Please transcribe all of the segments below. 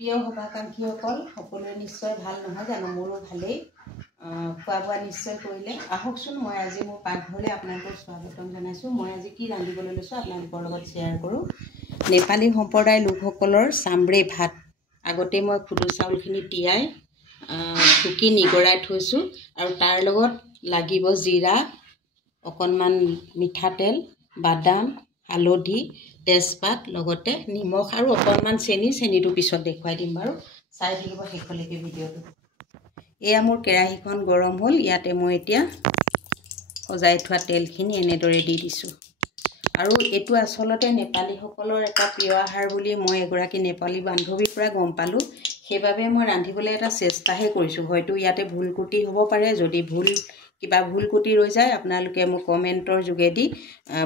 প্ৰিয় শুভাকাংক্ষীসকল সকলোৱে নিশ্চয় ভাল নহয় জানো মোৰো ভালেই খোৱা বোৱা নিশ্চয় কৰিলে আহকচোন মই আজি মোৰ পাকঘৰলৈ আপোনালোকক স্বাগতম জনাইছোঁ মই আজি কি ৰান্ধিবলৈ লৈছোঁ আপোনালোকৰ লগত শ্বেয়াৰ কৰোঁ নেপালী সম্প্ৰদায়ৰ লোকসকলৰ চামৰে ভাত আগতে মই খুদু চাউলখিনি তিয়াই টুকি নিগৰাই থৈছোঁ আৰু তাৰ লগত লাগিব জিৰা অকণমান মিঠাতেল বাদাম হালধি তেজপাত লগতে নিমখ আৰু অকণমান চেনিটো পিছত দেখুৱাই দিম বাৰু চাই থাকিব শেষলৈকে ভিডিঅ'টো এয়া মোৰ কেৰাহীখন গৰম হ'ল ইয়াতে মই এতিয়া সজাই থোৱা তেলখিনি এনেদৰে দি দিছোঁ আৰু এইটো আচলতে নেপালীসকলৰ এটা প্ৰিয় আহাৰ বুলি মই এগৰাকী নেপালী বান্ধৱীৰ পৰা গম পালোঁ সেইবাবে মই ৰান্ধিবলৈ এটা চেষ্টাহে কৰিছোঁ হয়তো ইয়াতে ভুল ত্ৰুটি হ'ব পাৰে যদি কিবা ভুল ত্ৰুটি ৰৈ যায় আপোনালোকে মোক কমেণ্টৰ যোগেদি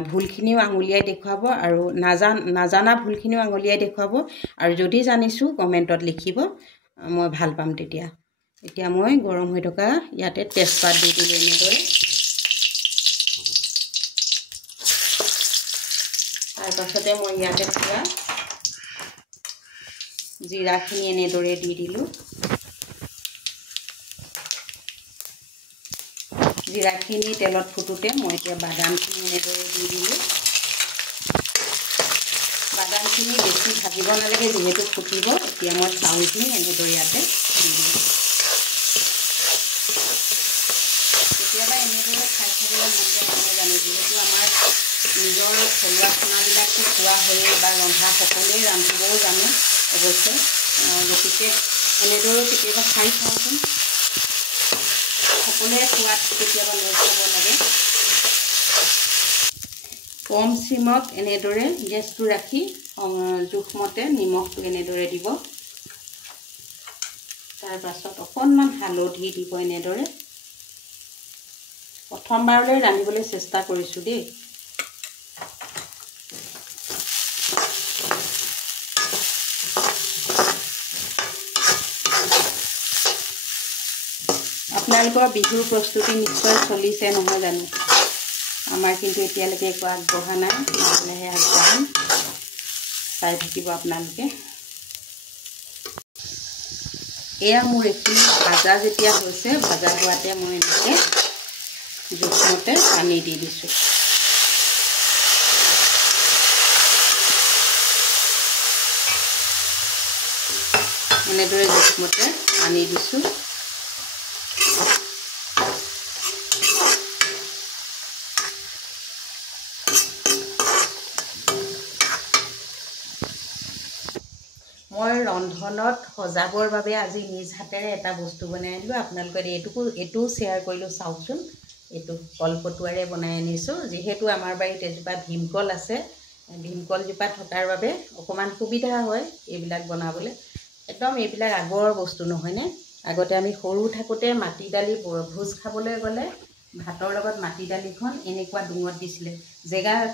ভুলখিনিও আঙুলিয়াই দেখুৱাব আৰু নাজানা ভুলখিনিও আঙুলিয়াই দেখুৱাব আৰু যদি জানিছোঁ কমেণ্টত লিখিব মই ভাল পাম তেতিয়া এতিয়া মই গৰম হৈ থকা ইয়াতে তেজপাত দি দিলোঁ এনেদৰে তাৰপাছতে মই ইয়াতে থোৱা জিৰাখিনি এনেদৰে দি দিলোঁ জিৰাখিনি তেলত ফুটোতে মই এতিয়া বাদামখিনি এনেদৰে দি দিলোঁ বাদামখিনি বেছি ভাজিব নালাগে যিহেতু ফুটিব এতিয়া মই চাউলখিনি এনেদৰে ইয়াতে দি দিলোঁ কেতিয়াবা এনেদৰে খাই থাকিলে মন যায় নহয় জানো যিহেতু আমাৰ নিজৰ থলুৱা খানাবিলাকতো খোৱা হয়েই বা ৰন্ধা সকলোৱে ৰান্ধিবও জানো অৱশ্যে গতিকে এনেদৰেও কেতিয়াবা খাই চাওঁচোন সকলোৱে খোৱাত কেতিয়াবা লৈ খাব লাগে কম চিমত এনেদৰে গেছটো ৰাখি জোখমতে নিমখটো এনেদৰে দিব তাৰ পাছত অকণমান হালধি দিব এনেদৰে প্ৰথমবাৰলৈ ৰান্ধিবলৈ চেষ্টা কৰিছোঁ দেই আপোনালোকৰ বিহুৰ প্ৰস্তুতি নিশ্চয় চলিছে নহয় জানো আমাৰ কিন্তু এতিয়ালৈকে একো আগবঢ়া নাই লাহে আগবঢ়াম চাই থাকিব আপোনালোকে এয়া মোৰ এইখিনি ভাজা যেতিয়া হৈছে ভাজা হোৱাতে মই এনেকৈ জোখমতে পানী দি দিছোঁ এনেদৰে জোখমতে পানী দিছোঁ মই ৰন্ধনত সজাবৰ বাবে আজি নিজ হাতেৰে এটা বস্তু বনাই আনিলোঁ আপোনালোকে এইটোও শ্বেয়াৰ কৰিলোঁ চাওকচোন এইটো কলপটুৱাৰে বনাই আনিছোঁ যিহেতু আমাৰ বাৰীত এজোপা ভীমকল আছে ভীমকলজোপা থকাৰ বাবে অকণমান সুবিধা হয় এইবিলাক বনাবলৈ একদম এইবিলাক আগৰ বস্তু নহয়নে আগতে আমি সৰু থাকোঁতে মাটি দালি ভোজ খাবলৈ গ'লে ভাতৰ লগত মাটি দালিখন এনেকুৱা ডুঙত দিছিলে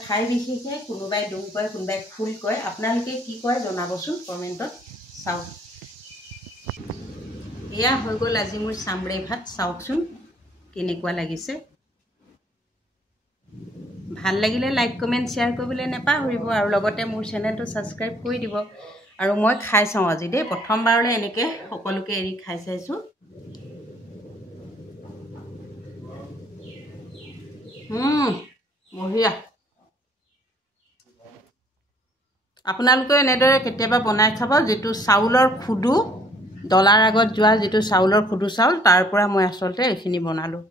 ঠাই বিশেষে কোনোবাই ডুং কয় কোনোবাই ফুল কয় আপোনালোকে কি কয় জনাবচোন কমেণ্টত চাওক এয়া হৈ গ'ল আজি মোৰ চামৰে ভাত চাওকচোন কেনেকুৱা লাগিছে ভাল লাগিলে লাইক কমেণ্ট শ্বেয়াৰ কৰিবলৈ নেপাহৰিব আৰু লগতে মোৰ চেনেলটো ছাবস্ক্ৰাইব কৰি দিব আৰু মই খাই চাওঁ আজি দেই প্ৰথমবাৰলৈ এনেকৈ সকলোকে এৰি খাই চাইছোঁ বঢ়িয়া আপোনালোকেও এনেদৰে কেতিয়াবা বনাই খাব যিটো চাউলৰ খুদু ডলাৰ আগত যোৱা যিটো চাউলৰ খুদু চাউল তাৰ পৰা মই আচলতে এইখিনি বনালোঁ